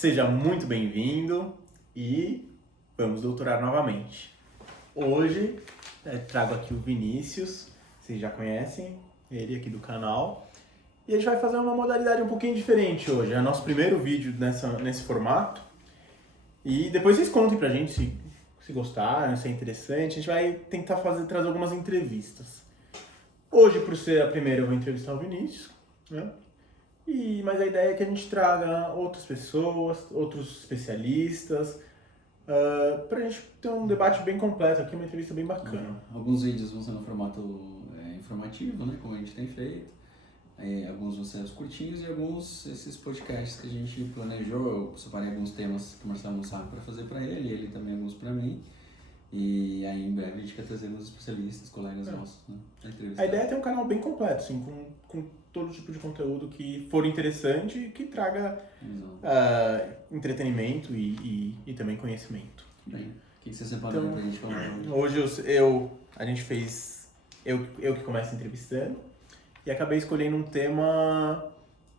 Seja muito bem-vindo e vamos doutorar novamente. Hoje trago aqui o Vinícius, vocês já conhecem ele aqui do canal. E a gente vai fazer uma modalidade um pouquinho diferente hoje. É o nosso primeiro vídeo nesse formato. E depois vocês contem pra gente se gostaram, se é interessante. A gente vai tentar trazer algumas entrevistas. Hoje, por ser a primeira, eu vou entrevistar o Vinícius, né? Mas a ideia é que a gente traga outras pessoas, outros especialistas, pra gente ter um debate bem completo aqui, uma entrevista bem bacana. Alguns vídeos vão ser no formato informativo, né, como a gente tem feito. Alguns vão ser os curtinhos e alguns esses podcasts que a gente planejou. Eu separei alguns temas que o Marcelo não sabe para fazer para ele também alguns para mim. E aí em breve a gente quer trazer uns especialistas, colegas nossos, né? A ideia é ter um canal bem completo, assim, com todo tipo de conteúdo que for interessante e que traga entretenimento e também conhecimento. Bem, o que você separou pra gente falar hoje? Hoje a gente fez, eu que começo entrevistando e acabei escolhendo um tema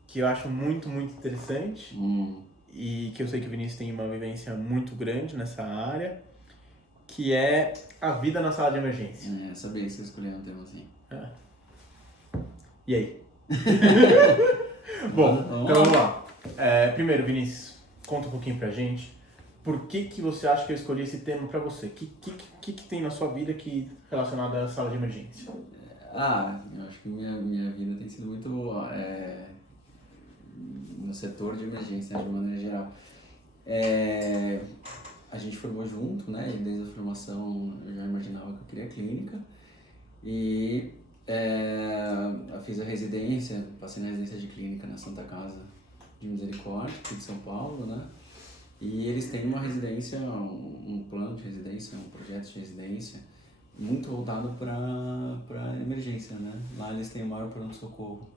que eu acho muito, muito interessante e que eu sei que o Vinícius tem uma vivência muito grande nessa área, que é a vida na sala de emergência. Eu sabia que você escolheu um tema assim. E aí? Bom, então vamos lá. Primeiro, Vinícius, conta um pouquinho pra gente. Por que você acha que eu escolhi esse tema pra você? O que tem na sua vida relacionado à sala de emergência? Eu acho que minha vida tem sido muito no setor de emergência, né, de maneira geral. A gente formou junto, né? E desde a formação eu já imaginava que eu queria clínica. E eu fiz a residência, passei na residência de clínica na Santa Casa de Misericórdia, aqui de São Paulo, né? E eles têm uma residência, um plano de residência, um projeto de residência muito voltado para emergência, né? Lá eles têm o maior pronto-socorro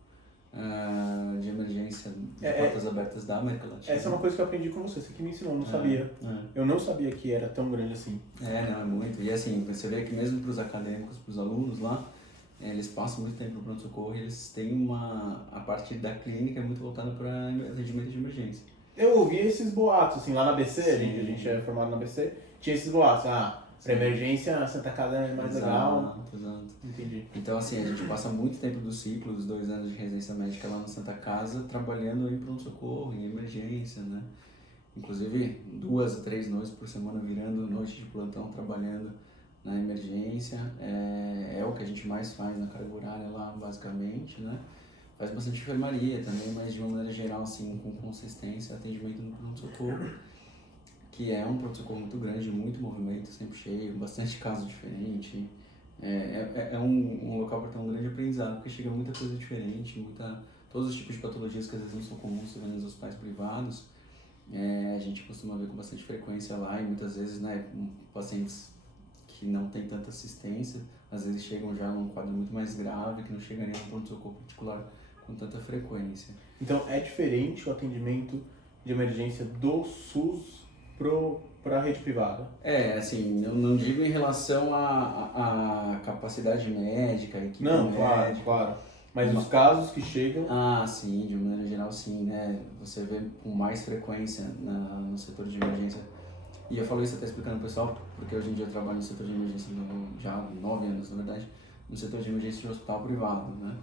de emergência de portas abertas da América Latina. Essa é uma coisa que eu aprendi com você que me ensinou, eu não sabia. Eu não sabia que era tão grande assim. É muito. E assim, você vê que mesmo para os acadêmicos, para os alunos lá, eles passam muito tempo no pronto-socorro e eles têm a parte da clínica muito voltada para atendimento de emergência. Eu ouvi esses boatos, assim, lá na BC, a gente é formado na BC, tinha esses boatos, para emergência a Santa Casa é mais legal. Exato. Entendi. Então, assim, a gente passa muito tempo do ciclo, dos 2 anos de residência médica lá na Santa Casa, trabalhando em pronto-socorro, em emergência, né? Inclusive, 2 a 3 noites por semana, virando noite de plantão, trabalhando na emergência. É o que a gente mais faz na carga horária lá, basicamente, né? Faz bastante enfermaria também, mas de uma maneira geral, assim, com consistência, atendimento no pronto-socorro, que é um pronto-socorro muito grande, muito movimento, sempre cheio, bastante caso diferente. É um local para ter um grande aprendizado, porque chega muita coisa diferente, todos os tipos de patologias que às vezes não são comuns você vê nos hospitais privados. A gente costuma ver com bastante frequência lá e muitas vezes, né, pacientes que não têm tanta assistência, às vezes chegam já num quadro muito mais grave, que não chega nem no pronto-socorro particular com tanta frequência. Então é diferente o atendimento de emergência do SUS para a rede privada? Assim, eu não digo em relação à capacidade médica, a equipe médica. Claro. Mas os casos que chegam... Sim, de maneira geral sim, né? Você vê com mais frequência no setor de emergência. E eu falo isso até explicando pro pessoal, porque hoje em dia eu trabalho no setor de emergência já há 9 anos, na verdade, no setor de emergência de hospital privado, né?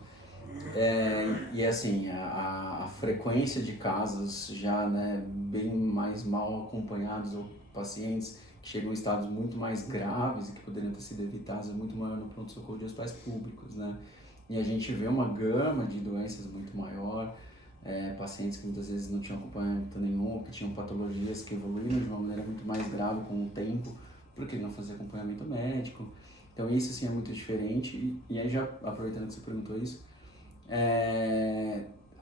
E assim, a frequência de casos já, né, bem mais mal acompanhados ou pacientes que chegam em estados muito mais graves e que poderiam ter sido evitados é muito maior no pronto-socorro de hospitais públicos, né? E a gente vê uma gama de doenças muito maior, pacientes que muitas vezes não tinham acompanhamento nenhum, que tinham patologias que evoluíram de uma maneira muito mais grave com o tempo, porque não fazia acompanhamento médico. Então isso sim é muito diferente. E aí, já aproveitando que você perguntou isso,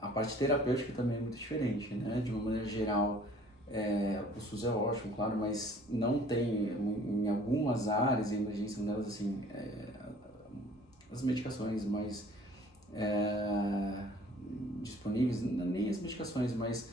a parte terapêutica também é muito diferente, né? De uma maneira geral, o SUS é ótimo, claro, mas não tem, em algumas áreas, em emergência, uma delas, assim, as medicações mais disponíveis, nem as medicações, mas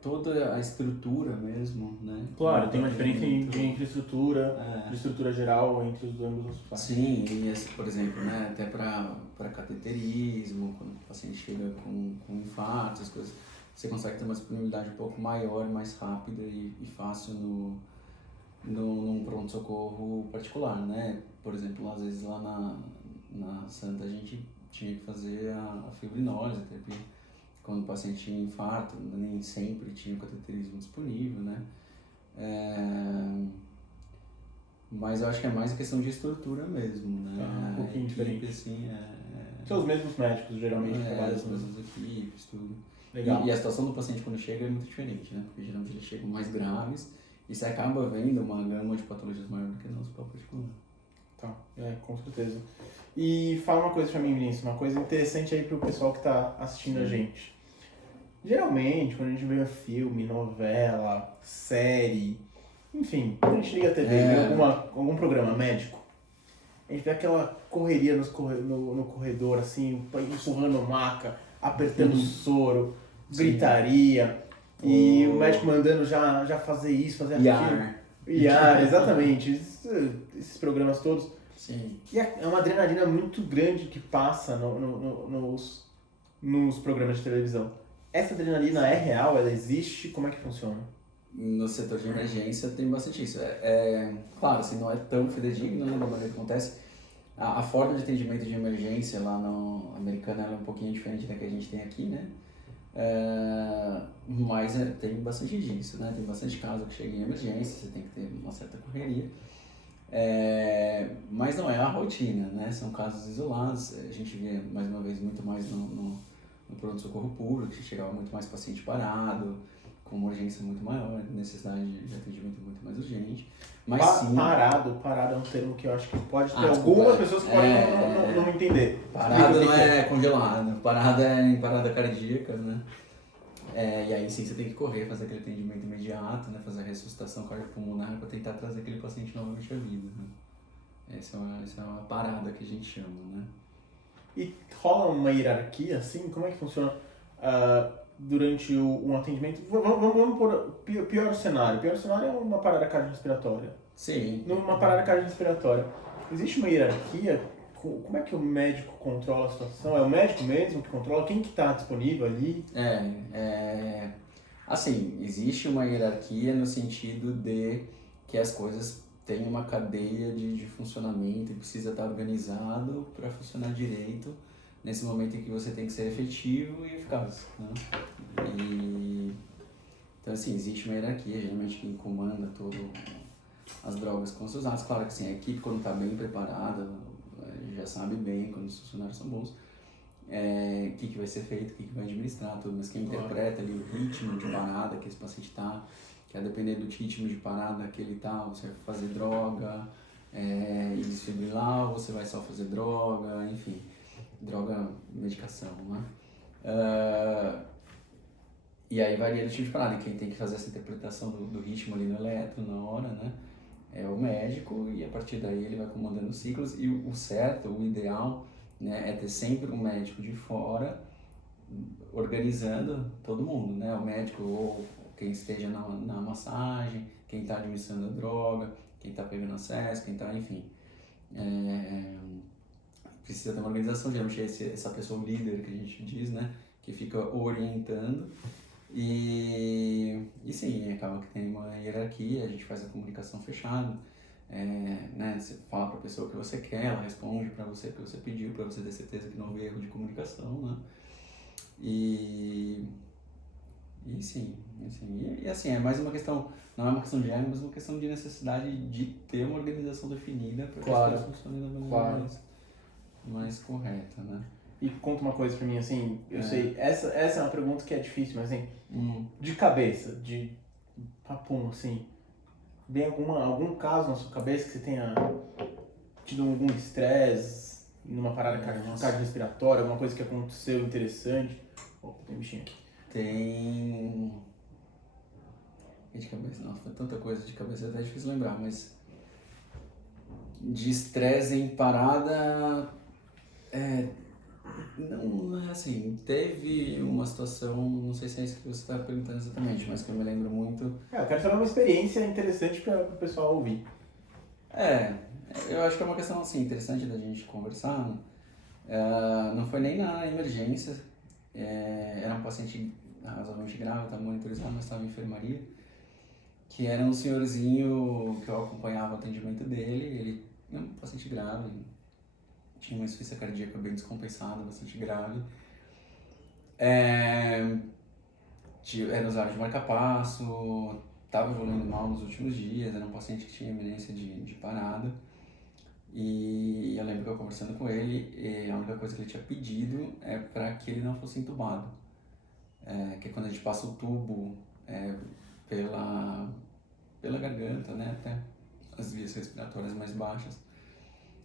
toda a estrutura mesmo, né? Claro, tem uma diferença entre infraestrutura, estrutura geral entre os ambos hospitais. Sim, e por exemplo, né, até para cateterismo, quando o paciente chega com infarto, essas coisas, você consegue ter uma disponibilidade um pouco maior, mais rápida e fácil num pronto-socorro particular, né? Por exemplo, às vezes lá na Santa a gente tinha que fazer a fibrinólise, até porque quando o paciente tinha infarto, nem sempre tinha o cateterismo disponível, né? Mas eu acho que é mais questão de estrutura mesmo, né? Um pouquinho diferente. Assim, São os mesmos médicos, geralmente, que trabalham. as mesmas equipes, tudo. Legal. E a situação do paciente quando chega é muito diferente, né? Porque geralmente eles chegam mais graves e você acaba vendo uma gama de patologias maior do que no hospital particular. Tá, com certeza. E fala uma coisa pra mim, Vinícius, uma coisa interessante aí pro pessoal que tá assistindo a gente. Geralmente, quando a gente vê filme, novela, série, enfim, quando a gente liga a TV, vê algum programa médico, a gente vê aquela correria no corredor, assim, empurrando maca, apertando soro, gritaria, e o médico mandando já fazer isso, fazer aquilo. IAR, exatamente. Esses programas todos. Sim. E é uma adrenalina muito grande que passa nos programas de televisão. Essa adrenalina é real? Ela existe? Como é que funciona? No setor de emergência tem bastante isso. Claro, assim, não é tão fidedigno, né, da maneira que acontece. A forma de atendimento de emergência lá no americano é um pouquinho diferente da que a gente tem aqui, né? Mas tem bastante disso, né? Tem bastante caso que chega em emergência, você tem que ter uma certa correria. Mas não é a rotina, né? São casos isolados. A gente vê, mais uma vez, muito mais no pronto-socorro público, que chegava muito mais paciente parado, com uma urgência muito maior, necessidade de atendimento muito mais urgente. Mas sim... Parado é um termo que eu acho que pode ter algumas pessoas que podem não entender. Parado não é congelado, parada é em parada cardíaca, né? E aí sim você tem que correr, fazer aquele atendimento imediato, né? Fazer a ressuscitação cardiopulmonar para tentar trazer aquele paciente novamente à vida, né? Essa é uma parada que a gente chama, né? E rola uma hierarquia, assim? Como é que funciona durante um atendimento? Vamos por pior cenário. Pior cenário é uma parada cardiorrespiratória. Sim. Numa parada cardiorrespiratória, existe uma hierarquia? Como é que o médico controla a situação? É o médico mesmo que controla? Quem que está disponível ali? Assim, existe uma hierarquia no sentido de que as coisas têm uma cadeia de funcionamento e precisa estar organizado para funcionar direito nesse momento em que você tem que ser efetivo e eficaz, né? Então, assim, existe uma hierarquia, geralmente quem comanda todas as drogas que vão ser usadas. Claro que assim, a equipe, quando está bem preparada, já sabe bem quando os funcionários são bons, o que vai ser feito, o que vai administrar, tudo, mas quem interpreta ali o ritmo de parada que esse paciente está, que a depender do ritmo de parada que ele está, você vai fazer droga e desfibrilar, ou você vai só fazer droga, enfim, droga, medicação, né? E aí varia do tipo de parada, e quem tem que fazer essa interpretação do ritmo ali no eletro, na hora, né? É o médico, e a partir daí ele vai comandando os ciclos, e o certo, o ideal, né, é ter sempre um médico de fora organizando todo mundo, né? O médico ou quem esteja na massagem, quem está administrando a droga, quem está pegando acesso, quem está, enfim. Precisa ter uma organização, geralmente é essa pessoa líder que a gente diz, né? Que fica orientando. E sim, acaba que tem uma hierarquia, a gente faz a comunicação fechada, né? Você fala para a pessoa o que você quer, ela responde para você o que você pediu, para você ter certeza que não houve erro de comunicação, né? E sim, assim, é mais uma questão, não é uma questão de erro, mas uma questão de necessidade de ter uma organização definida para que as coisas funcionem da maneira mais correta, né? E conta uma coisa pra mim, assim, eu sei, essa é uma pergunta que é difícil, mas assim, de cabeça, de papum, assim, vem algum caso na sua cabeça que você tenha tido algum estresse numa parada cardiorrespiratória, alguma coisa que aconteceu interessante? Opa, tem um bichinho aqui. Tem... De cabeça, nossa, foi tanta coisa de cabeça, é até difícil lembrar, mas de estresse em parada, não é assim, teve uma situação, não sei se é isso que você está perguntando exatamente, mas que eu me lembro muito. Eu quero saber uma experiência interessante para o pessoal ouvir. Eu acho que é uma questão assim, interessante da gente conversar, não foi nem na emergência, era um paciente razoavelmente grave, estava monitorizado, mas estava em enfermaria, que era um senhorzinho que eu acompanhava o atendimento dele, ele é um paciente grave, tinha uma insuficiência cardíaca bem descompensada, bastante grave. Era usuário de marca-passo, estava evoluindo mal nos últimos dias, era um paciente que tinha eminência de parada. E eu lembro que eu conversando com ele, e a única coisa que ele tinha pedido é para que ele não fosse entubado. Que é quando a gente passa o tubo pela garganta, né, até as vias respiratórias mais baixas,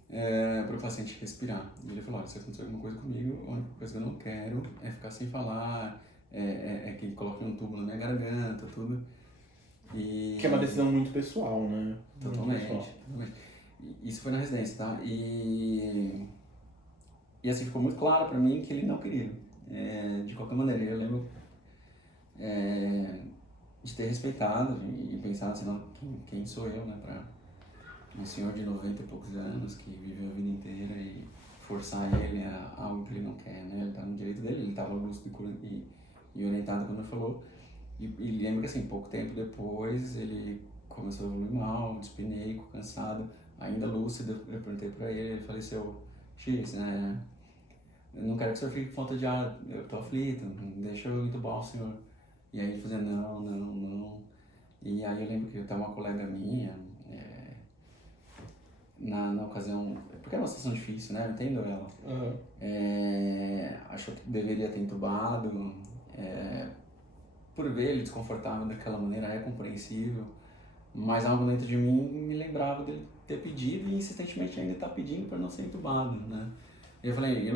para o paciente respirar. E ele falou, olha, se acontecer alguma coisa comigo, a única coisa que eu não quero é ficar sem falar, que ele coloque um tubo na minha garganta, tudo. Que é uma decisão muito pessoal, né? Totalmente. Isso foi na residência, tá? E assim, ficou muito claro pra mim que ele não queria. De qualquer maneira, eu lembro de ter respeitado e pensado assim, não, quem sou eu, né? Pra um senhor de 90 e poucos anos que viveu a vida inteira e forçar ele a algo que ele não quer, né? Ele tá no direito dele, ele tava lúcido e orientado quando ele falou. E lembro que assim, pouco tempo depois, ele começou a evoluir mal, dispineico, cansado, ainda lúcido. Eu perguntei pra ele faleceu, X, né? Eu não quero que o senhor fique com falta de ar, eu tô aflito, deixa eu entubar o senhor. E aí ele fazia, não. E aí eu lembro que eu tava uma colega minha, na ocasião, porque era uma situação difícil, né? Eu entendo ela. Achou que deveria ter entubado, por ver ele desconfortável daquela maneira, é compreensível, mas algo dentro de mim me lembrava dele ter pedido e insistentemente ainda está pedindo para não ser entubado, né? E eu falei,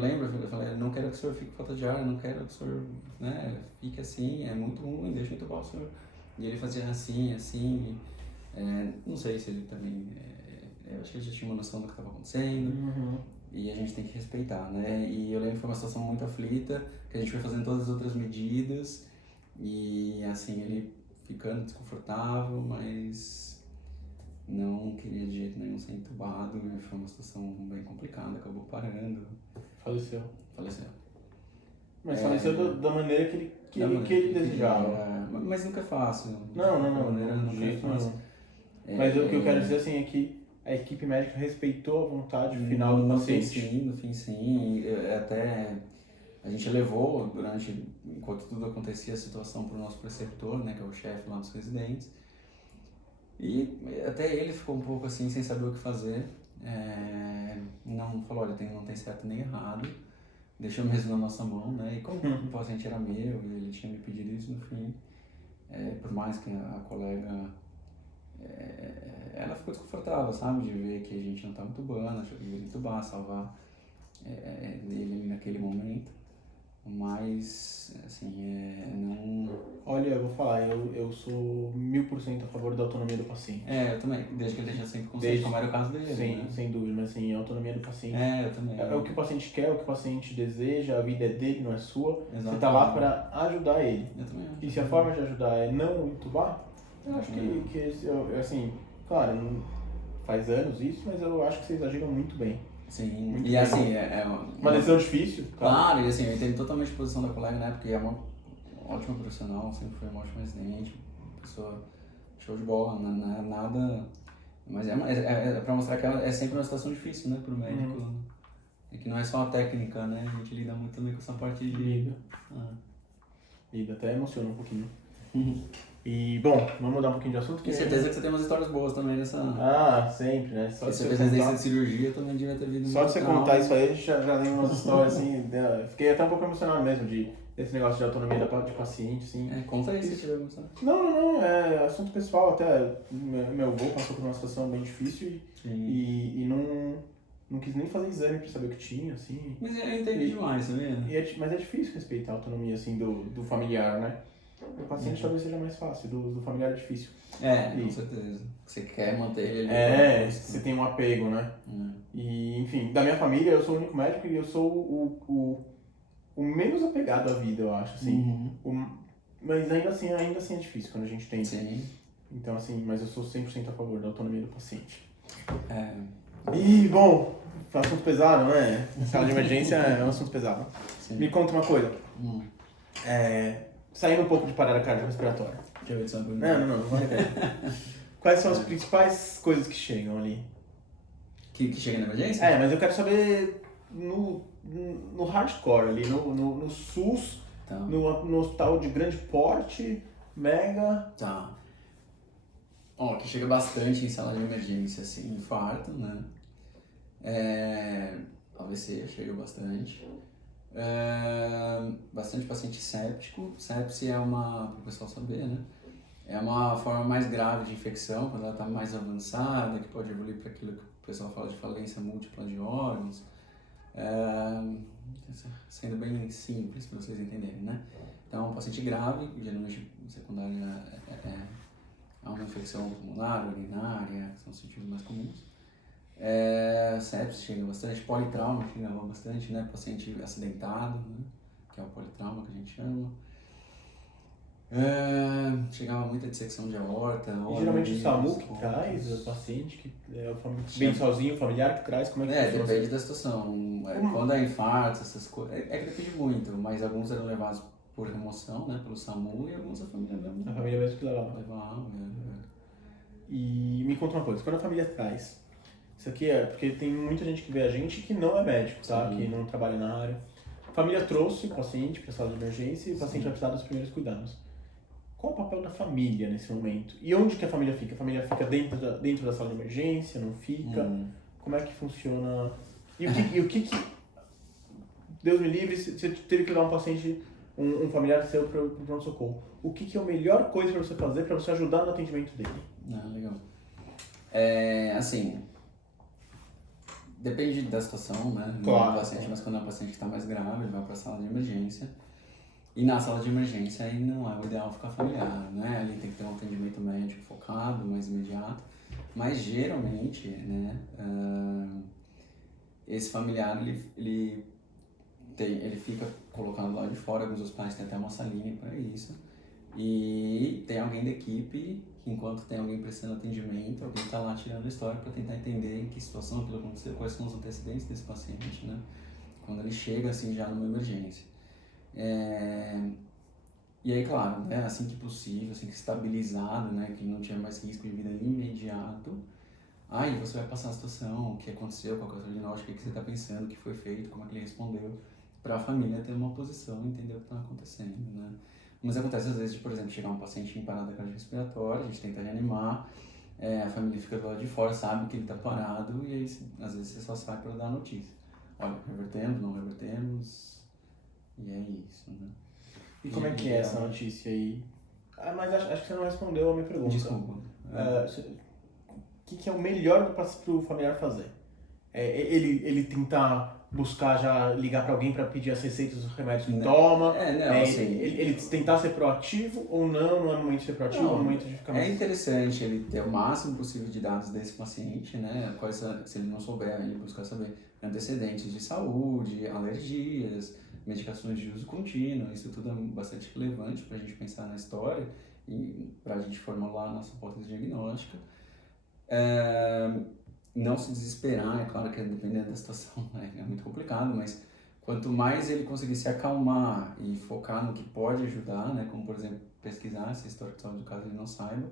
não quero que o senhor fique com falta de ar, não quero que o senhor, né, fique assim, é muito ruim, deixa eu entubar o senhor. E ele fazia assim, não sei se ele também, eu acho que ele já tinha uma noção do que estava acontecendo. E a gente tem que respeitar, né? E eu lembro que foi uma situação muito aflita, que a gente foi fazendo todas as outras medidas, e assim, ele ficando desconfortável, mas não queria de jeito nenhum ser entubado, e foi uma situação bem complicada, acabou parando. Faleceu. Mas faleceu da maneira que ele desejava. Mas nunca é fácil. Não, de jeito nenhum. Mas o que eu quero dizer assim é que a equipe médica respeitou a vontade final do paciente. No fim sim. Até a gente levou, enquanto tudo acontecia, a situação para o nosso preceptor, né, que é o chefe lá dos residentes. E até ele ficou um pouco assim, sem saber o que fazer. Não falou, olha, não tem certo nem errado. Deixou mesmo na nossa mão, né? E como o paciente era meu e ele tinha me pedido isso, no fim, por mais que a colega, ela ficou desconfortável, sabe? De ver que a gente não estava entubando, achou que deveria entubar, salvar ele naquele momento. Mas, assim, não... Olha, eu vou falar, eu sou 1000% a favor da autonomia do paciente. Eu também, desde que ele esteja sempre consciente, como era o caso dele, sim, né? Sem dúvida, mas assim, a autonomia do paciente. Eu também. É o que o paciente quer, o que o paciente deseja, a vida é dele, não é sua. Exatamente. Você tá lá para ajudar ele. Eu também acho. E se a forma de ajudar é não entubar, eu acho assim, claro, não faz anos isso, mas eu acho que vocês agiram muito bem. Sim, muito e bem. Assim, uma decisão difícil. Claro, e assim, eu entendo totalmente a posição da colega, né, porque é uma ótima profissional, sempre foi uma ótima residente, pessoa show de bola, nada... Mas é pra mostrar que é sempre uma situação difícil, né, pro médico. E que não é só a técnica, né, a gente lida muito também com essa parte de... Lida, até emociona um pouquinho. E, bom, vamos mudar um pouquinho de assunto. Tenho certeza que você tem umas histórias boas também nessa... Sempre, né? Só você fez residência de cirurgia, também devia ter vindo... Só de você contar isso aí, a gente já lembra umas histórias, assim... Fiquei até um pouco emocionado mesmo desse negócio de autonomia de paciente, assim. Conta aí se tiver gostado. Não, é assunto pessoal, até meu avô passou por uma situação bem difícil e não quis nem fazer exame pra saber o que tinha, assim. Mas eu entendi demais, sabia? Mas é difícil respeitar a autonomia, assim, do familiar, né? O paciente talvez seja mais fácil, do familiar é difícil. Com certeza. Você quer manter ele ali. Você tem um apego, né? E, enfim, da minha família, eu sou o único médico e eu sou o menos apegado à vida, eu acho, assim. Mas ainda assim é difícil quando a gente tem. Sim. Então, assim, mas eu sou 100% a favor da autonomia do paciente. É. E, bom, assunto pesado, né? Sala de emergência é um assunto pesado. Sim. Me conta uma coisa. saindo um pouco de parada cardiorrespiratória. Deixa eu ver se é uma Não vale a pena. Quais são as principais coisas que chegam ali? Que chega na emergência? Mas eu quero saber no hardcore ali, no SUS, Tá. no hospital de grande porte, mega. Tá. Ó, que chega bastante em sala de emergência, assim, infarto, né? AVC chega bastante. Bastante paciente séptico. Sepse é para o pessoal saber, né? É uma forma mais grave de infecção, quando ela está mais avançada, que pode evoluir para aquilo que o pessoal fala de falência múltipla de órgãos. Sendo bem simples para vocês entenderem, né? Então, um paciente grave, geralmente secundária a uma infecção pulmonar, urinária, que são os sentidos mais comuns. Sepsis chega bastante, politrauma chegava bastante, né? Paciente acidentado, né? Que é o politrauma que a gente chama. Chegava muita dissecção de aorta. E geralmente o SAMU que traz, o paciente que vem sozinho, o familiar que traz, como é que funciona? Depende da situação. Quando é infarto, essas coisas. Que depende muito, mas alguns eram levados por remoção, né? Pelo SAMU, e alguns a família mesmo. A família mesmo que levava. E me conta uma coisa, quando a família traz, isso aqui porque tem muita gente que vê a gente que não é médico, tá? Que não trabalha na área. A família trouxe o paciente para a sala de emergência e o paciente vai precisar dos primeiros cuidados. Qual o papel da família nesse momento? E onde que a família fica? A família fica dentro da sala de emergência, não fica? Como é que funciona? E o que Deus me livre, você teve que levar um paciente, um familiar seu para o pronto-socorro. O que é a melhor coisa para você fazer para você ajudar no atendimento dele? Legal. Assim, depende da situação, né? Claro. Do paciente, mas quando é um paciente que está mais grave, ele vai para a sala de emergência. E na sala de emergência aí não é o ideal ficar familiar, né? Ali tem que ter um atendimento médico focado, mais imediato. Mas geralmente, né, esse familiar ele fica colocado lá de fora, alguns hospitais têm até uma salinha para isso. E tem alguém da equipe, que enquanto tem alguém prestando atendimento, alguém está lá tirando a história para tentar entender em que situação aquilo aconteceu, quais são os antecedentes desse paciente, né? Quando ele chega assim já numa emergência. E aí, claro, né, assim que possível, assim que estabilizado, né, que não tinha mais risco de vida imediato, aí você vai passar a situação, o que aconteceu, qual é o diagnóstico, o que você está pensando, o que foi feito, como é que ele respondeu, para a família ter uma posição e entender o que está acontecendo, né. Mas acontece às vezes de, por exemplo, chegar um paciente em parada cardiorrespiratória, a gente tenta reanimar, a família fica do lado de fora, sabe que ele está parado, e aí às vezes você só sai para dar a notícia. Olha, revertemos, não revertemos, e é isso, né. E como é que é essa notícia aí? Mas acho que você não respondeu a minha pergunta. Desculpa. O que é o melhor para o familiar fazer? Ele tentar buscar já ligar para alguém para pedir as receitas dos remédios que toma? Assim, ele tentar ser proativo ou não é o momento de ser proativo, é o momento de ficar mais... É interessante ele ter o máximo possível de dados desse paciente, né? Se ele não souber, ele buscar saber antecedentes de saúde, alergias, medicações de uso contínuo, isso tudo é bastante relevante para a gente pensar na história e para a gente formular a nossa hipótese diagnóstica. Não se desesperar, é claro que dependendo da situação é muito complicado, mas quanto mais ele conseguir se acalmar e focar no que pode ajudar, né, como por exemplo pesquisar essa história de saúde caso ele não saiba,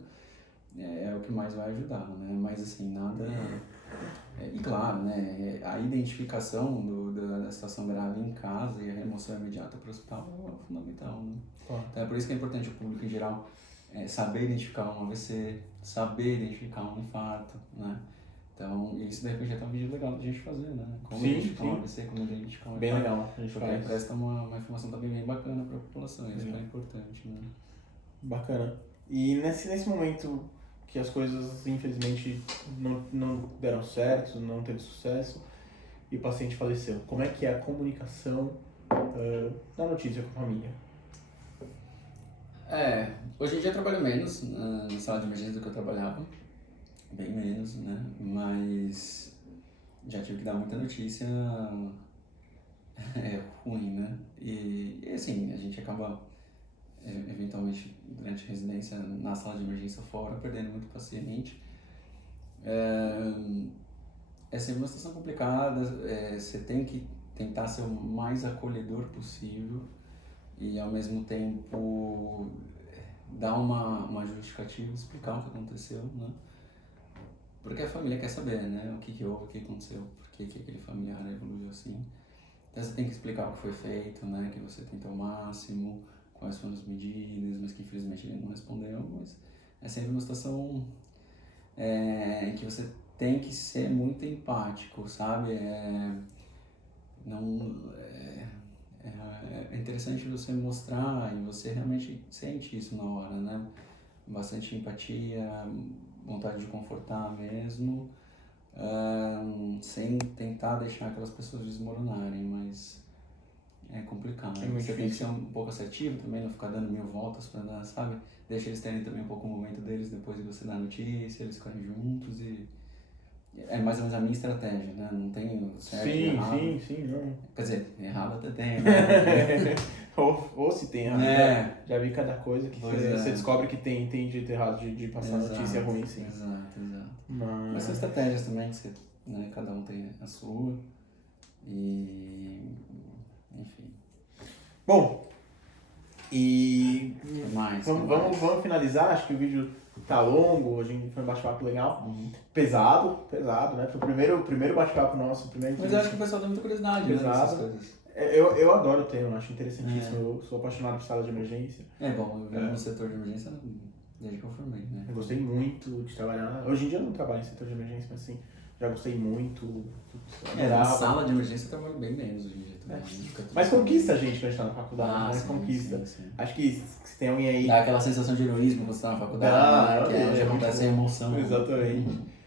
é o que mais vai ajudar, né? Mas assim, nada... E claro, né, a identificação da situação grave em casa e a remoção imediata para o hospital é fundamental, né? Então é por isso que é importante o público em geral saber identificar um AVC, saber identificar um infarto, né? Então, isso de repente é um vídeo legal da gente fazer, né? Como identificar um AVC, como identificar um infarto. Bem legal, a gente porque presta uma informação também bem bacana para a população, isso é importante, né? Bacana. E nesse momento que as coisas infelizmente não deram certo, não teve sucesso e o paciente faleceu, como é que é a comunicação da notícia com a família? Hoje em dia eu trabalho menos na sala de emergência do que eu trabalhava, bem menos, né? Mas já tive que dar muita notícia ruim, né? E assim, a gente acaba eventualmente durante a residência na sala de emergência fora, perdendo muito paciente. É sempre uma situação complicada, você tem que tentar ser o mais acolhedor possível, e ao mesmo tempo dar uma justificativa, explicar o que aconteceu, né? Porque a família quer saber, né? O que houve, o que aconteceu, por que aquele familiar evoluiu assim. Então você tem que explicar o que foi feito, né? Que você tentou o máximo, quais foram as medidas, mas que infelizmente ele não respondeu. Mas é sempre uma situação em que você tem que ser muito empático, sabe? Não, é interessante você mostrar e você realmente sente isso na hora, né? Bastante empatia, vontade de confortar mesmo, sem tentar deixar aquelas pessoas desmoronarem, mas é complicado. É muito Você tem que ser difícil. um pouco assertivo também, não ficar dando 1000 voltas pra dar, sabe? Deixa eles terem também um pouco o momento deles depois de você dar a notícia, eles ficarem juntos e... É mais ou menos a minha estratégia, né? Não tem certo e errado. Sim, não. Quer dizer, errado até tem, né? ou se tem errado. Já vi cada coisa que você descobre que tem jeito errado de passar notícia ruim, sim. Exato. Mas são estratégias também que você, né, cada um tem a sua. E... enfim. Bom, e Mais. vamos finalizar, acho que o vídeo tá longo, hoje foi um bate-papo legal. Pesado, né? Foi o primeiro bate-papo nosso, Mas eu acho que o pessoal tem muita curiosidade, né, dessas coisas. Eu adoro o tema, acho interessantíssimo. Eu sou apaixonado por sala de emergência. É bom, eu venho no setor de emergência desde que eu formei, né? Eu gostei muito de trabalhar. Hoje em dia eu não trabalho em setor de emergência, mas assim, já gostei muito. Na sala de emergência eu trabalho bem menos hoje em dia também. Mas conquista a gente quando a gente tá na faculdade, né? Sim, Conquista. Sim. Acho que se tem alguém aí. Dá aquela sensação de heroísmo quando você tá na faculdade, né? Que é onde acontece a emoção. Exatamente.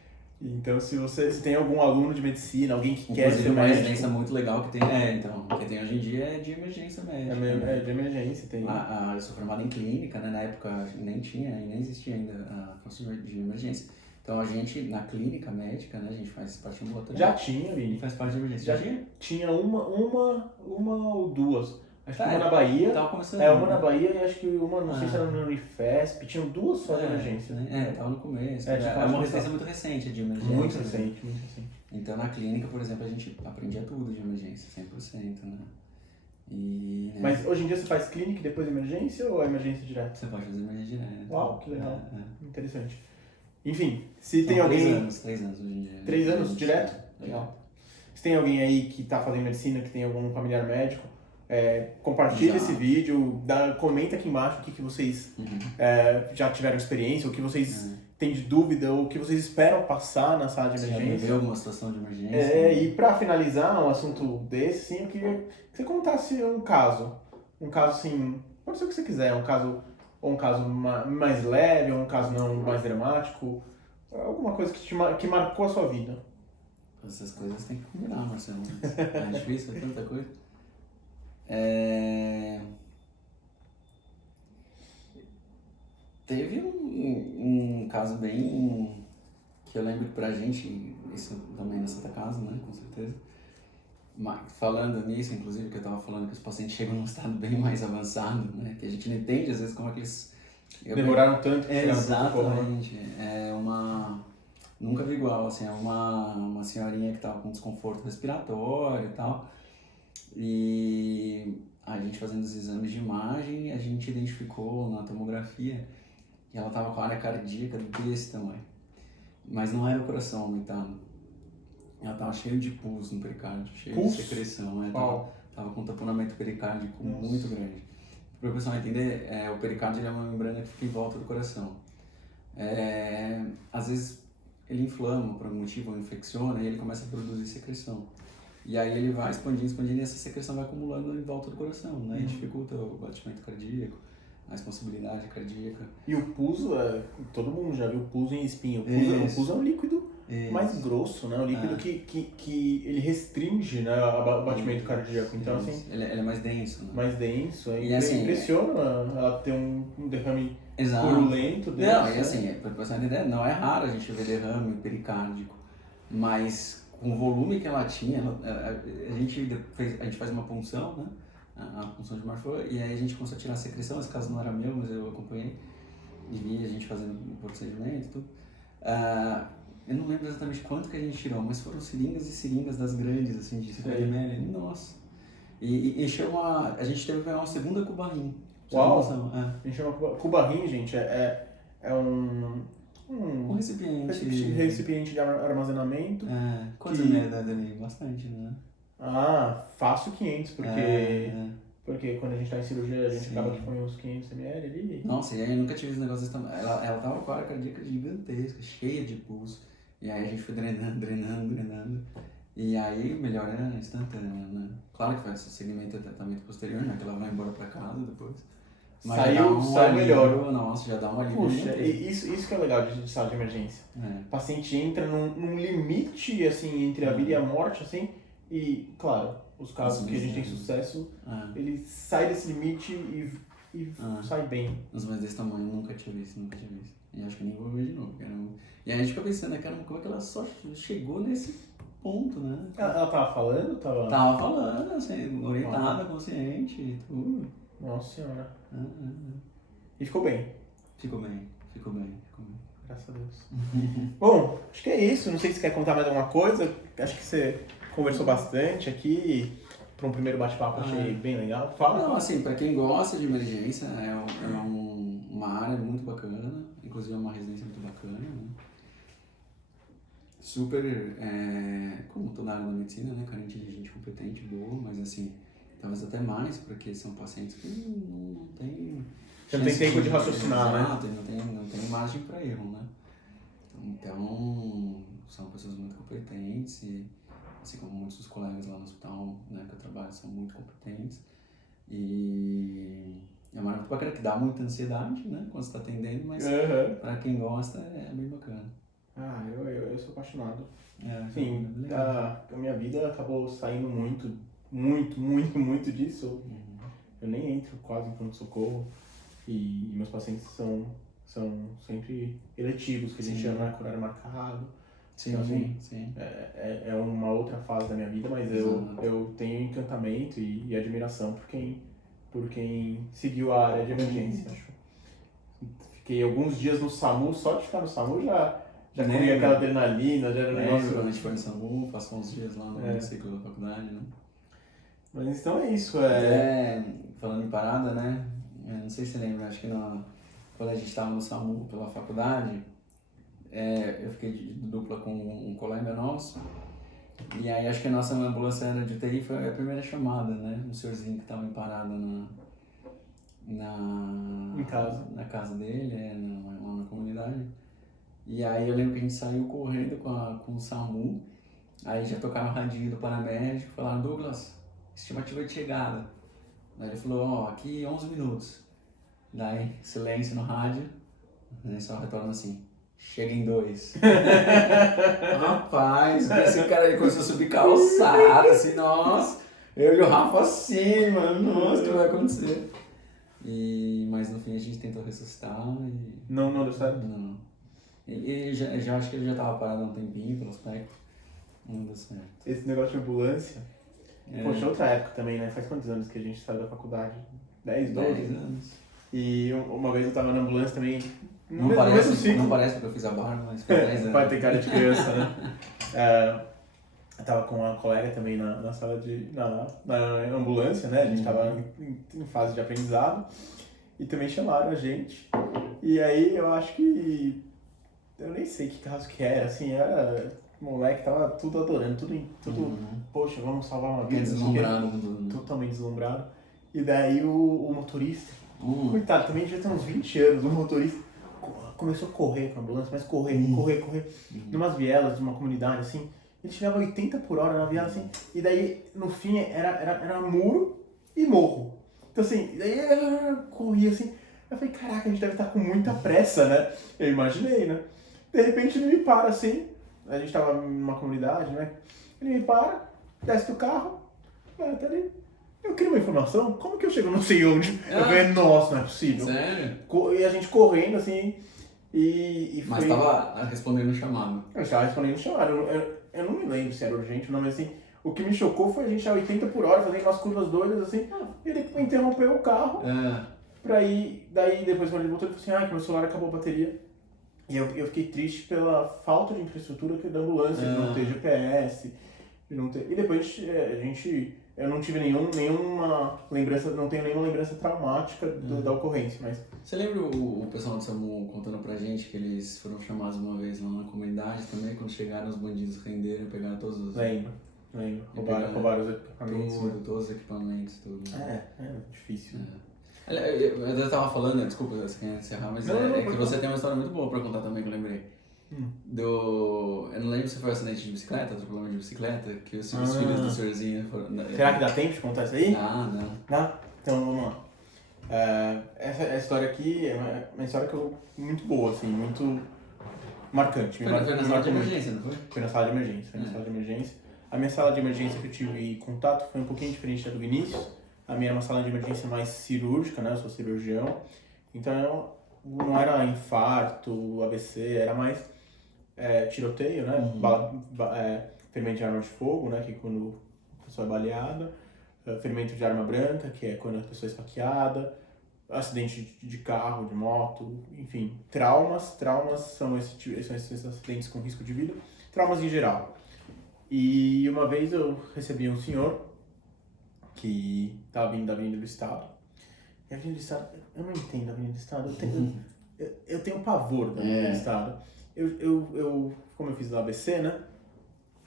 Então, se tem algum aluno de medicina, alguém que quer Inclusive, ser uma médico... residência muito legal que tem, que tem hoje em dia é de emergência médica. De emergência, tem. Eu sou formado em clínica, né? Na época nem existia ainda a função de emergência. Então a gente, na clínica médica, né? A gente faz parte ambulatorial. Já tinha, Vini. Faz parte de emergência. Já tinha uma ou duas. Acho que uma na Bahia. Tava começando. Uma na Bahia e acho que uma, não sei se era no Unifesp. Tinham duas só de emergência. Tava no começo. É uma residência muito recente de emergência. Muito recente. Então na clínica, por exemplo, a gente aprendia tudo de emergência, 100%, né? E, né? Mas hoje em dia você faz clínica e depois emergência ou é emergência direto? Você pode fazer emergência direto. Uau, que legal. Interessante. Enfim, se tem alguém... 3 anos hoje em dia. 3 anos direto? Legal. Se tem alguém aí que está fazendo medicina, que tem algum familiar médico, compartilha esse vídeo, comenta aqui embaixo o que vocês já tiveram experiência, o que vocês têm de dúvida, ou o que vocês esperam passar na sala de emergência. Já viveu alguma situação de emergência? E para finalizar um assunto desse, sim, eu queria que você contasse um caso assim, pode ser o que você quiser, um caso mais leve, ou um caso não mais dramático, alguma coisa que marcou a sua vida. Essas coisas tem que combinar, Marcelo. É difícil, é tanta coisa. Teve um caso bem que eu lembro que pra gente, isso também na Santa Casa, né, com certeza. Mas, falando nisso, inclusive, que eu tava falando que os pacientes chegam num estado bem mais avançado, né, que a gente não entende às vezes como é que eles... Demoraram tanto que chegaram. Exatamente. Nunca vi igual, assim, é uma senhorinha que tava com desconforto respiratório e tal, e a gente fazendo os exames de imagem, a gente identificou na tomografia que ela tava com a área cardíaca desse tamanho, mas não era o coração aumentando, ela tava cheia de pus no pericárdio, cheia de secreção, tava com um tamponamento pericárdico muito grande. Para o pessoal entender, o pericárdio é uma membrana que fica em volta do coração. Às vezes ele inflama por algum motivo, ou infecciona, e ele começa a produzir secreção. E aí ele vai expandindo, e essa secreção vai acumulando em volta do coração, né? E dificulta o batimento cardíaco, a responsabilidade cardíaca. E o pus, todo mundo já viu pus em espinho. O pus é um líquido mais grosso, né? Um líquido que ele restringe, né, o batimento cardíaco. Então, assim... Ele é mais denso, né? Mais denso. E, assim, impressiona ela ter um derrame exato. purulento. Não, e assim, para você entender, não é raro a gente ver derrame pericárdico, mas com o volume que ela tinha, a gente faz uma punção, né? A punção de Marfan, e aí a gente começou a tirar a secreção. Esse caso não era meu, mas eu acompanhei e vi a gente fazendo o procedimento e tudo. Eu não lembro exatamente quanto que a gente tirou, mas foram seringas e seringas das grandes, assim, de 50 ml. Nossa! E chama... A gente teve que pegar uma segunda Cuba Rim. Uau! É. A gente chama Cuba Rim, gente, é Um recipiente... recipiente de armazenamento. Quantos ml dá dele? Bastante, né? Fácil 500, porque quando a gente tá em cirurgia, a gente Sim. acaba que põe uns 500 ml ali. Nossa, e aí eu nunca tive esse negócio desse tamanho. Ela tava com a cardíaca gigantesca, cheia de pulso. E aí a gente foi drenando. E aí melhora instantânea, né? Claro que faz segmento de tratamento posterior, né? Que ela vai embora pra casa depois. Mas Saiu melhor. Nossa, já dá um alívio. Puxa, isso que é legal de sala de emergência. O paciente entra num limite, assim, entre a vida e a morte, assim, e, claro, os casos que a gente tem sucesso, ele sai desse limite e sai bem. Mas desse tamanho eu nunca tinha visto. E acho que nem vou ver de novo. E aí a gente fica pensando, né, caramba, como é que ela só chegou nesse ponto, né? Ela tava falando? Tava falando, assim, orientada, consciente e tudo. Nossa senhora. E ficou bem. Ficou bem. Graças a Deus. Bom, acho que é isso. Não sei se você quer contar mais alguma coisa. Acho que você conversou bastante aqui. Para um primeiro bate-papo, achei bem legal. Fala. Não, assim, para quem gosta de emergência, uma área muito bacana. Inclusive é uma residência muito bacana, né? Super, como toda área da medicina, né? Carente de gente competente, boa, mas assim, talvez até mais, porque são pacientes que não tem... Você não tem tempo de raciocinar, né? Exato, não tem margem para erro, né? Então, são pessoas muito competentes e, assim como muitos dos colegas lá no hospital, né, que eu trabalho, são muito competentes. E é uma área muito bacana, que dá muita ansiedade, né, quando você está atendendo, mas para quem gosta é bem bacana. Eu sou apaixonado. Sim, a minha vida acabou saindo muito disso. Eu nem entro quase em pronto-socorro e meus pacientes são sempre eletivos, que a gente chama de horário marcado. Sim, então, assim, sim. É uma outra fase da minha vida, mas eu tenho encantamento e admiração por quem seguiu a área de emergência. Acho. Fiquei alguns dias no SAMU, só de ficar no SAMU já comia aquela adrenalina, já era um negócio... Quando a gente foi no SAMU, passou uns dias lá no ciclo da faculdade, né? Mas então é isso, falando em parada, né? Não sei se você lembra, acho que quando a gente estava no SAMU pela faculdade, eu fiquei de dupla com um colega nosso, e aí acho que a nossa ambulância era de UTI, foi a primeira chamada, né? Um senhorzinho que estava em parada na casa dele, lá na comunidade. E aí eu lembro que a gente saiu correndo com o SAMU, aí já tocaram o radinho do paramédico, falaram: Douglas, estimativa de chegada. Daí ele falou: aqui 11 minutos. Daí, silêncio no rádio, né, só retorna assim: chega em 2. Rapaz, esse cara aí começou a subir calçada, assim, nossa, eu e o Rafa assim, mano, nossa, o que vai acontecer? Mas no fim a gente tentou ressuscitar e... Não deu certo? Não. E já acho que ele já tava parado há um tempinho pelo aspecto. Não deu certo. Esse negócio de ambulância, poxa, outra época também, né? Faz quantos anos que a gente saiu da faculdade? 10, 12? 10 anos. E uma vez eu tava na ambulância também. Não parece porque eu fiz a barba, mas foi 10 anos. Vai ter cara de criança, né? Eu tava com uma colega também na sala na ambulância, né? A gente tava em fase de aprendizado. E também chamaram a gente. E aí eu acho que... Eu nem sei que caso que era, assim, era... Moleque, tava tudo adorando, tudo poxa, vamos salvar uma vida. Deslumbrado. Totalmente deslumbrado. E daí o motorista, coitado, também devia ter uns 20 anos, o motorista começou a correr com a ambulância, mas correr, numas vielas, numa comunidade, assim, ele chegava 80 por hora na viela, assim, e daí, no fim, era muro e morro. Então, assim, daí corria, assim, eu falei, caraca, a gente deve estar com muita pressa, né? Eu imaginei, né? De repente, ele me para, assim, a gente tava numa comunidade, né? Ele me para, desce do carro, tá ali. Eu queria uma informação, como que eu chego não sei onde? Eu falei, nossa, não é possível. Sério? E a gente correndo, assim, e Mas tava respondendo o chamado. Eu estava respondendo o chamado. Eu não me lembro se era urgente ou não, mas assim, o que me chocou foi a gente a 80 por hora, fazendo umas curvas doidas, assim, e ele interrompeu o carro pra ir, daí depois quando ele voltou, ele falou assim, que meu celular acabou a bateria. E eu fiquei triste pela falta de infraestrutura da ambulância, de não ter GPS, de não ter... E depois a gente eu não tive nenhuma lembrança, não tenho nenhuma lembrança traumática da ocorrência, mas... Você lembra o pessoal do SAMU contando pra gente que eles foram chamados uma vez lá na comunidade também, quando chegaram os bandidos renderam, pegaram todos os... Lembro. Roubaram os equipamentos. Todos os equipamentos, tudo. É difícil. Eu tava falando, né, desculpa, você quer encerrar, mas é que você tem uma história muito boa pra contar também, que eu lembrei. Eu não lembro se foi um acidente de bicicleta, atropelamento de bicicleta, que os filhos do senhorzinho foram... Será que dá tempo de contar isso aí? Não. Não? Então vamos lá. Essa história aqui é uma história muito boa, assim, muito marcante. Foi na sala de emergência, não foi? Foi na sala de emergência. A minha sala de emergência que eu tive contato foi um pouquinho diferente da do Vinícius. A minha era uma sala de emergência mais cirúrgica, né? Eu sou cirurgião. Então não era infarto, AVC, era mais tiroteio, né? Ferimento de arma de fogo, né? Que é quando a pessoa é baleada. Ferimento de arma branca, que é quando a pessoa é esfaqueada. Acidente de carro, de moto, enfim. Traumas são esses acidentes com risco de vida. Traumas em geral. E uma vez eu recebi um senhor que estava vindo da Avenida do Estado. E a Avenida do Estado, eu não entendo a Avenida do Estado, eu tenho pavor da Avenida do Estado. Como eu fiz o ABC, né?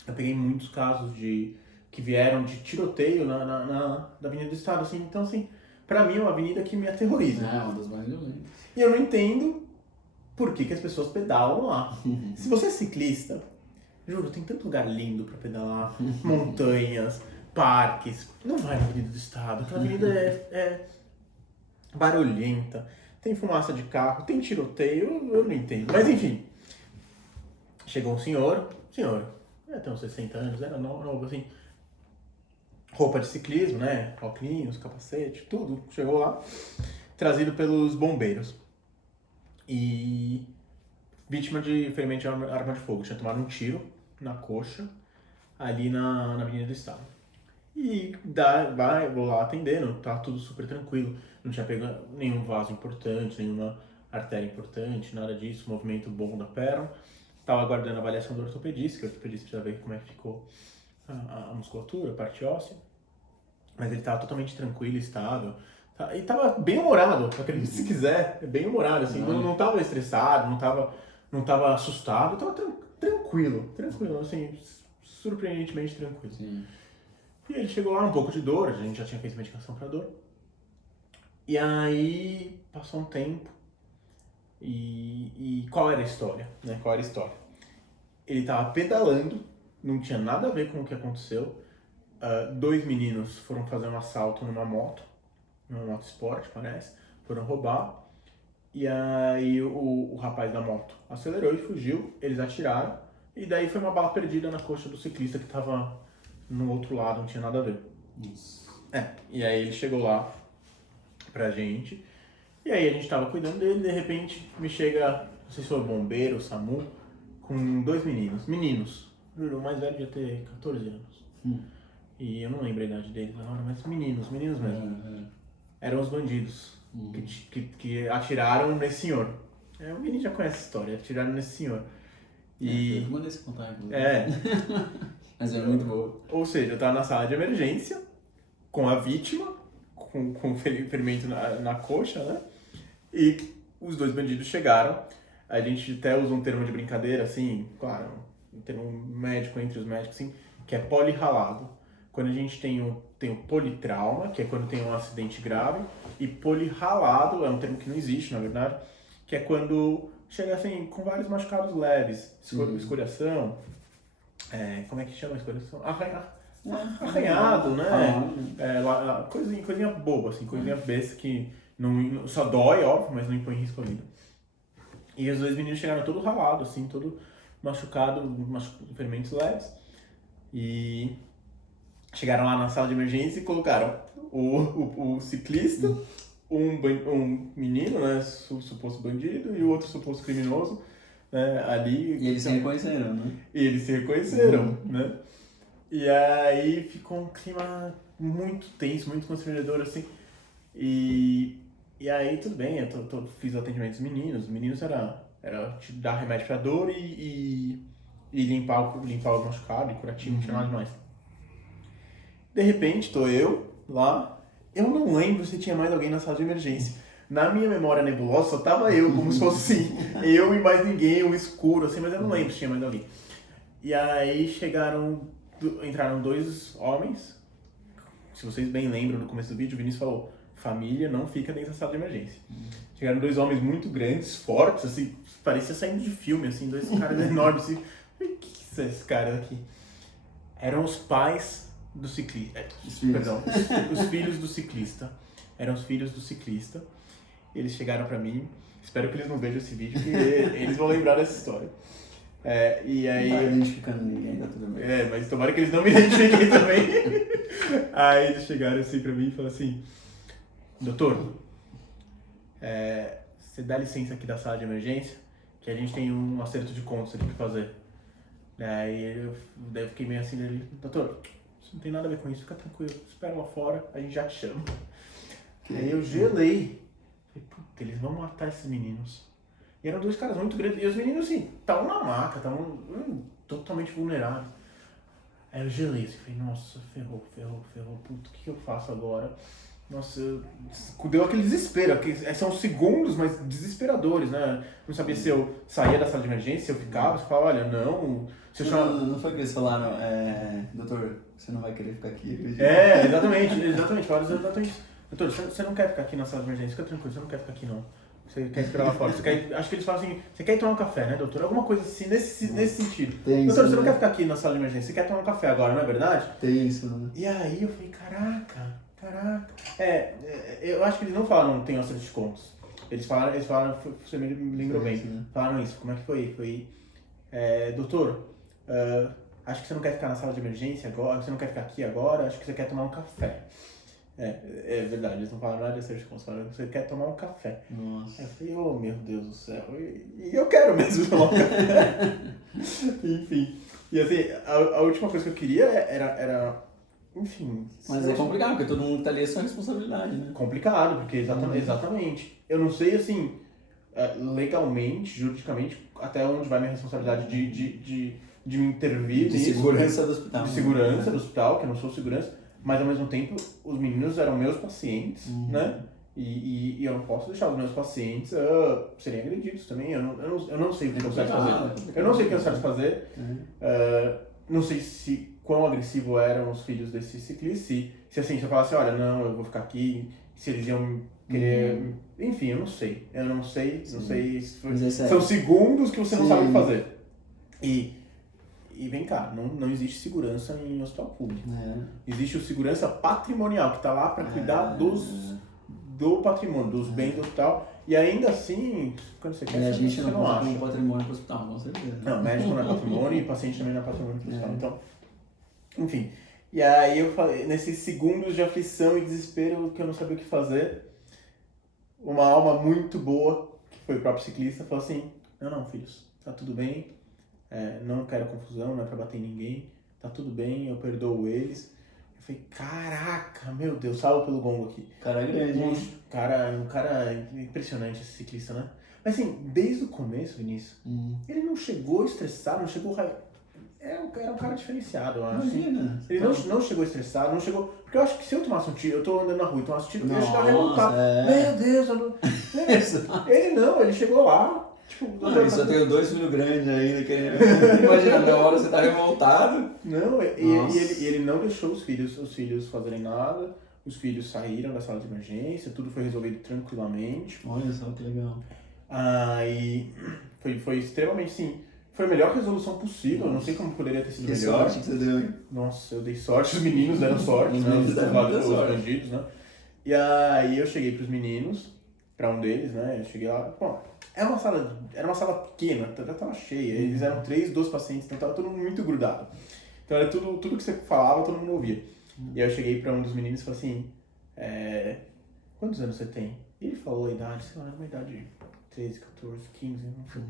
Eu peguei muitos casos que vieram de tiroteio na Avenida do Estado, assim. Então, assim, pra mim é uma avenida que me aterroriza. É, uma das mais violentas. E eu não entendo por que as pessoas pedalam lá. Se você é ciclista, juro, tem tanto lugar lindo pra pedalar, montanhas, parques. Não vai na Avenida do Estado, aquela avenida é barulhenta, tem fumaça de carro, tem tiroteio, eu não entendo. Mas enfim, chegou um senhor, tem uns 60 anos, era novo, assim, roupa de ciclismo, né, óculos, capacete, tudo, chegou lá, trazido pelos bombeiros. E vítima de ferimento de arma de fogo, tinha tomado um tiro na coxa, ali na Avenida do Estado. E vou lá atendendo, tá tudo super tranquilo, não tinha pegado nenhum vaso importante, nenhuma artéria importante, nada disso, movimento bom da perna. Tava aguardando a avaliação do ortopedista, que o ortopedista precisa ver como é que ficou a musculatura, a parte óssea. Mas ele tava totalmente tranquilo, estável. E tava bem humorado, acredite se quiser, bem humorado, assim, não tava estressado, não tava assustado, tava tranquilo, assim, surpreendentemente tranquilo. Sim. E ele chegou lá, um pouco de dor, a gente já tinha feito medicação pra dor. E aí, passou um tempo, e qual era a história, né? Ele tava pedalando, não tinha nada a ver com o que aconteceu. 2 meninos foram fazer um assalto numa moto esporte, parece, foram roubar. E aí o rapaz da moto acelerou e fugiu, eles atiraram, e daí foi uma bala perdida na coxa do ciclista que tava no outro lado, não tinha nada a ver. Isso. E aí ele chegou lá pra gente, e aí a gente tava cuidando dele, de repente me chega, não sei se foi bombeiro, SAMU, com 2 meninos, juro, o mais velho devia ter 14 anos. E eu não lembro a idade deles agora, mas meninos mesmo. Eram os bandidos que atiraram nesse senhor. O menino já conhece a história, atiraram nesse senhor. Eu mandei esse contato. Mas é muito boa. Ou seja, eu tava na sala de emergência, com a vítima, com ferimento na coxa, né? E os 2 bandidos chegaram. A gente até usa um termo de brincadeira, assim, claro, um termo médico entre os médicos, assim, que é polirralado. Quando a gente tem o politrauma, que é quando tem um acidente grave, e polirralado, é um termo que não existe, na verdade, que é quando chega assim, com vários machucados leves, escoriação, como é que chama a escoriação? Arranhado, né? Coisinha boba, assim, coisinha besta que não, só dói, óbvio, mas não impõe risco à vida. E os 2 meninos chegaram todo ralado, assim, todo machucado, ferimentos leves, e chegaram lá na sala de emergência e colocaram o ciclista, um menino, né, suposto bandido, e o outro suposto criminoso, né, ali. E eles se reconheceram, né? E eles se reconheceram, né? E aí ficou um clima muito tenso, muito constrangedor, assim. E aí tudo bem, eu fiz o atendimento dos meninos. Os meninos era dar remédio pra dor e limpar o machucado, e curativo, não tinha nada demais. De repente, tô eu lá. Eu não lembro se tinha mais alguém na sala de emergência. Na minha memória nebulosa, só tava eu, como se fosse assim, eu e mais ninguém, um escuro, assim, mas eu não lembro se tinha mais alguém. E aí entraram 2 homens. Se vocês bem lembram, no começo do vídeo, o Vinícius falou, família não fica dentro da sala de emergência. Chegaram 2 homens muito grandes, fortes, assim, parecia saindo de filme, assim, 2 caras enormes, assim. O que são esses caras aqui? Eram os pais do ciclista. Perdão, os filhos do ciclista. Eram os filhos do ciclista. Eles chegaram pra mim. Espero que eles não vejam esse vídeo, porque eles vão lembrar dessa história. E aí... Não tá identificando ninguém, tá tudo bem. Mas tomara que eles não me identifiquem também. Aí eles chegaram assim pra mim e falaram assim, doutor, você dá licença aqui da sala de emergência, que a gente tem um acerto de contas aqui pra fazer. Daí eu fiquei meio assim dele, doutor, isso não tem nada a ver com isso, fica tranquilo, espera lá fora, a gente já te chama. Aí eu gelei. Falei, puta, eles vão matar esses meninos. E eram 2 caras muito grandes. E os meninos, assim, estavam na maca, estavam totalmente vulneráveis. Aí eu gelei, assim, falei, nossa, ferrou. Puta, o que eu faço agora? Nossa, deu aquele desespero. São segundos, mas desesperadores, né? Não sabia se eu saía da sala de emergência, se eu ficava, se eu falava, olha, não... Se eu chamava... Não foi que eles falaram, doutor, você não vai querer ficar aqui? Exatamente, falaram exatamente isso. Doutor, você não quer ficar aqui na sala de emergência, fica tranquilo, você não quer ficar aqui não. Você quer esperar lá fora. Acho que eles falam assim, você quer ir tomar um café, né, doutor? Alguma coisa assim, nesse sentido. Tem doutor, isso, você não né? quer ficar aqui na sala de emergência, você quer tomar um café agora, não é verdade? Tem isso, né? E aí eu falei, caraca. Eu acho que eles não falaram tem acerto de contas. Eles falaram, você me lembrou bem. Isso, né? Falaram isso, como é que foi? Foi, doutor, acho que você não quer ficar na sala de emergência agora, você não quer ficar aqui agora, acho que você quer tomar um café. É verdade, eles não falaram nada de acerto de contas, falaram que você quer tomar um café. Nossa. Aí eu falei, oh meu Deus do céu, e eu quero mesmo tomar um café. Enfim, e assim, a última coisa que eu queria era enfim. Mas é complicado, porque todo mundo que tá ali é sua responsabilidade, né? Complicado, porque exatamente. Eu não sei, assim, legalmente, juridicamente, até onde vai minha responsabilidade de me intervir De nisso, segurança do hospital. de segurança do hospital, que eu não sou segurança, mas ao mesmo tempo os meninos eram meus pacientes, né? E eu não posso deixar os meus pacientes serem agredidos também. Eu não sei o que eu certo fazer. Eu não sei o que eu certo fazer. Não sei quão agressivo eram os filhos desse ciclista. Se assim, se eu falasse, olha, não, eu vou ficar aqui, se eles iam querer... Enfim, eu não sei. Não sei são segundos que você não sabe o que fazer. E vem cá, não existe segurança em hospital público. Existe o segurança patrimonial, que está lá para cuidar do patrimônio, dos bens do hospital. E ainda assim, quando você quer, a gente você não acha. Um patrimônio para o hospital, com certeza. Não, médico não é patrimônio e paciente também não é patrimônio para o hospital. Então, enfim. E aí eu falei, nesses segundos de aflição e desespero que eu não sabia o que fazer, uma alma muito boa, que foi o próprio ciclista, falou assim, não, filhos, tá tudo bem, não quero confusão, não é pra bater em ninguém, tá tudo bem, eu perdoo eles. Eu falei, caraca, meu Deus, salva pelo gongo aqui. Cara grande, hein? Um cara impressionante esse ciclista, né? Mas assim, desde o começo, Vinícius, ele não chegou estressado, não chegou... Era um cara diferenciado, eu acho. Imagina. Ele não chegou estressado, não chegou... Porque eu acho que se eu tomasse um tiro, eu tô andando na rua e tomasse um tiro, eu ia chegar revoltado. Meu Deus, eu não... Ele chegou lá, tipo... Eu só tenho 2 filhos grandes ainda, querendo... Imagina, na hora você tá revoltado. Não, e ele não deixou os filhos fazerem nada, os filhos saíram da sala de emergência, tudo foi resolvido tranquilamente. Olha só que legal. E foi extremamente, sim... Foi a melhor resolução possível, eu não sei como poderia ter sido melhor. Que sorte que você deu, hein? Nossa, eu dei sorte, os meninos deram sorte, Os né? meninos deram Os sorte. bandidos, né? E aí eu cheguei pros meninos, pra um deles, né? Eu cheguei lá, bom, era uma sala pequena, já tava cheia, eles eram 2 pacientes, então tava todo mundo muito grudado. Então era tudo que você falava, todo mundo ouvia. E aí eu cheguei pra um dos meninos e falei assim, quantos anos você tem? E ele falou a idade, sei lá, uma idade de 13, 14, 15, não sei.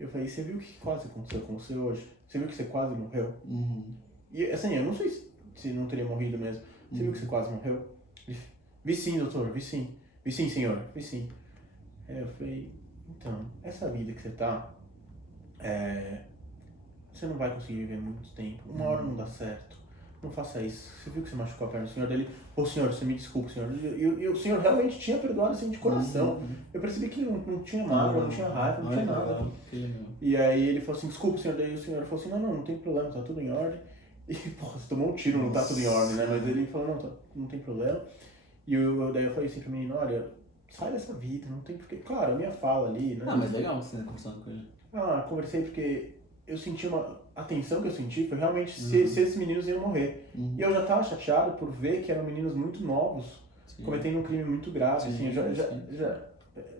Eu falei, você viu o que quase aconteceu com você hoje? Você viu que você quase morreu? E assim, eu não sei se não teria morrido mesmo. Você viu que você quase morreu? Vi sim, doutor, vi sim. Vi sim, senhor, vi sim. Eu falei, então, essa vida que você tá, você não vai conseguir viver muito tempo. Uma hora não dá certo. não faça isso. Você viu que você machucou a perna do senhor dele? Ô senhor, você me desculpa, senhor. E o senhor realmente tinha perdoado assim de coração. Eu percebi que não tinha mágoa, não tinha raiva, não tinha nada. E aí ele falou assim, desculpa, senhor. Daí o senhor falou assim, não tem problema, tá tudo em ordem. E, porra, você tomou um tiro, não tá tudo em ordem, né? Mas ele falou, não tem problema. E daí eu falei assim pro menino, olha, sai dessa vida, não tem porquê. Claro, a minha fala ali, né? Mas legal você ter conversado com ele. Conversei porque eu senti a tensão que eu senti foi realmente se esses meninos iam morrer. E eu já tava chateado por ver que eram meninos muito novos, cometendo um crime muito grave. Assim,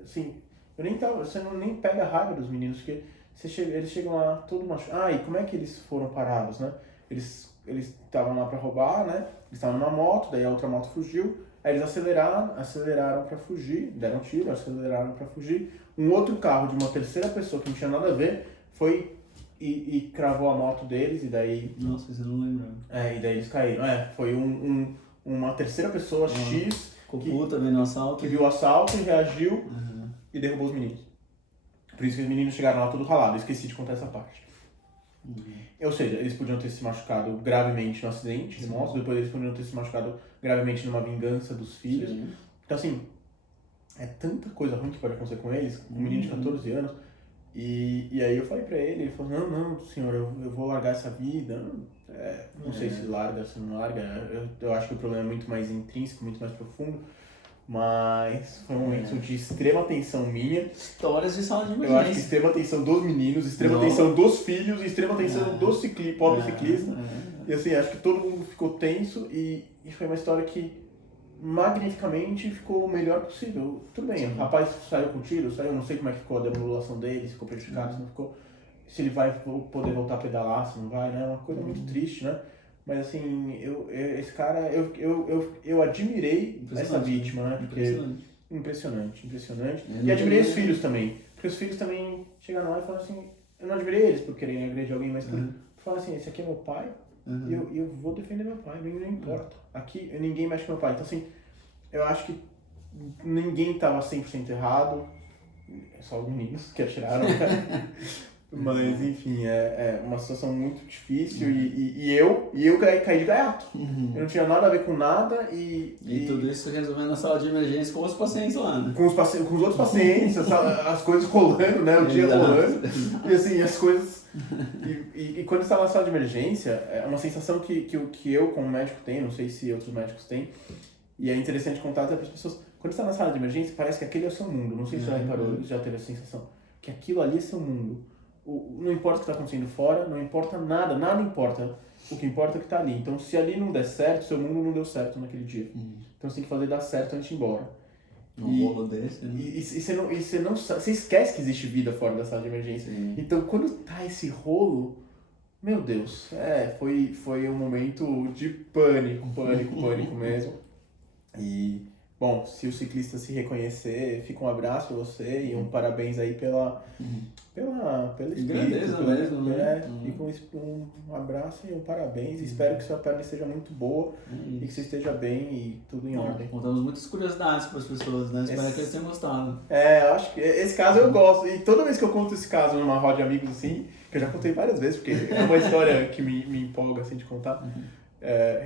assim, eu nem tava, você nem pega a raiva dos meninos, porque eles chegam lá todo machucado. E como é que eles foram parados, né? Eles estavam lá pra roubar, né? Eles estavam numa moto, daí a outra moto fugiu. Aí eles aceleraram pra fugir, deram tiro, aceleraram pra fugir. Um outro carro de uma terceira pessoa que não tinha nada a ver foi e cravou a moto deles, e daí... Nossa, isso eu não lembro. E daí eles caíram. Foi uma terceira pessoa, X, puta, vendo o assalto. que viu o assalto e reagiu e derrubou os meninos. Por isso que os meninos chegaram lá tudo ralado. Eu esqueci de contar essa parte. Ou seja, eles podiam ter se machucado gravemente no acidente de moto, depois eles podiam ter se machucado gravemente numa vingança dos filhos. Então, assim, é tanta coisa ruim que pode acontecer com eles, um menino de 14 anos. E aí eu falei pra ele falou, não, senhor, eu vou largar essa vida. Não sei se larga, se não larga. Eu acho que o problema é muito mais intrínseco, muito mais profundo. Mas foi um momento de extrema atenção minha. Histórias de sala de emergência. Eu acho que extrema atenção dos meninos, extrema atenção dos filhos, extrema atenção do pobre ciclista. E assim, acho que todo mundo ficou tenso e foi uma história que magnificamente ficou o melhor possível. Tudo bem, o rapaz saiu com tiro, não sei como é que ficou a demodulação dele, se ficou prejudicado, se não ficou. Se ele vai poder voltar a pedalar, se não vai, né? É uma coisa muito triste, né? Mas assim, esse cara, eu admirei essa vítima, né? Porque impressionante. E admirei os filhos também. Porque os filhos também chegaram lá e falaram assim, eu não admirei eles por quererem agredir alguém, mas por falar assim, esse aqui é meu pai, e eu vou defender meu pai, não importa. Aqui ninguém mexe com meu pai. Então assim, eu acho que ninguém estava 100% errado, só os meninos que atiraram. Mas enfim, é uma situação muito difícil e eu caí de gaiato. Eu não tinha nada a ver com nada e tudo isso resolvendo na sala de emergência com os pacientes lá, né? Com os outros pacientes, as coisas rolando, né? O dia rolando. E assim, as coisas... E quando está na sala de emergência, é uma sensação que eu como médico tenho, não sei se outros médicos têm, e é interessante contar até para as pessoas. Quando está na sala de emergência, parece que aquele é o seu mundo. Não sei se já reparou, já teve essa sensação. Que aquilo ali é seu mundo. Não importa o que está acontecendo fora, não importa nada importa. O que importa é o que está ali. Então, se ali não der certo, seu mundo não deu certo naquele dia. Então, você tem que fazer dar certo antes de ir embora. Bolo desse, né? Você esquece que existe vida fora da sala de emergência. Então, quando tá esse rolo, meu Deus, foi um momento de pânico mesmo. E, bom, se o ciclista se reconhecer, fica um abraço pra você e um parabéns aí pela espírito. Grandeza mesmo, né? Fica um abraço e um parabéns. Espero que sua perna esteja muito boa e que você esteja bem e tudo em ordem. Contamos muitas curiosidades para as pessoas, né? Espero que eles tenham gostado. Eu acho que esse caso eu gosto. E toda vez que eu conto esse caso numa roda de amigos assim, que eu já contei várias vezes, porque é uma história que me empolga assim de contar.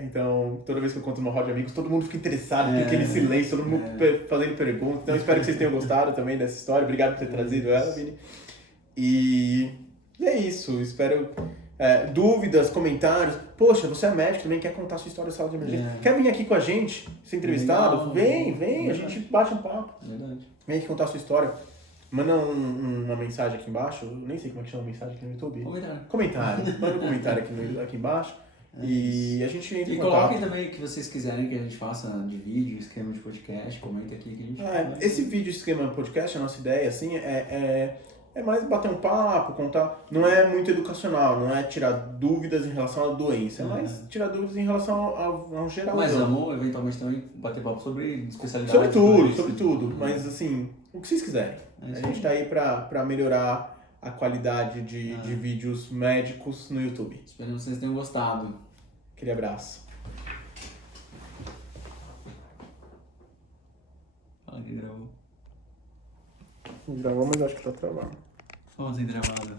Então, toda vez que eu conto numa roda de amigos, todo mundo fica interessado, tem aquele silêncio, todo mundo fazendo perguntas. Então, espero que vocês tenham gostado também dessa história. Obrigado por ter trazido ela, Vini. E é isso. Espero dúvidas, comentários. Poxa, você é médico também, quer contar sua história de sala de emergência? Quer vir aqui com a gente, ser entrevistado? Vem, a gente bate um papo. Verdade. Vem aqui contar sua história. Manda uma mensagem aqui embaixo. Eu nem sei como é que chama a mensagem aqui no YouTube. Comentário. Manda um comentário aqui embaixo. E a gente entra em contato. Coloquem também o que vocês quiserem que a gente faça de vídeo, esquema de podcast, comenta aqui que a gente esse vídeo, esquema de podcast, a nossa ideia assim, é mais bater um papo, contar. Não é muito educacional, não é tirar dúvidas em relação à doença, é mais tirar dúvidas em relação ao geral. Mas vamos eventualmente também bater papo sobre especialidades. Sobre tudo. Mas assim, o que vocês quiserem. A gente tá aí pra melhorar a qualidade de vídeos médicos no YouTube. Espero que vocês tenham gostado. Aquele abraço. Fala que gravou. Gravou, mas acho que tá travado. Vamos em gravado.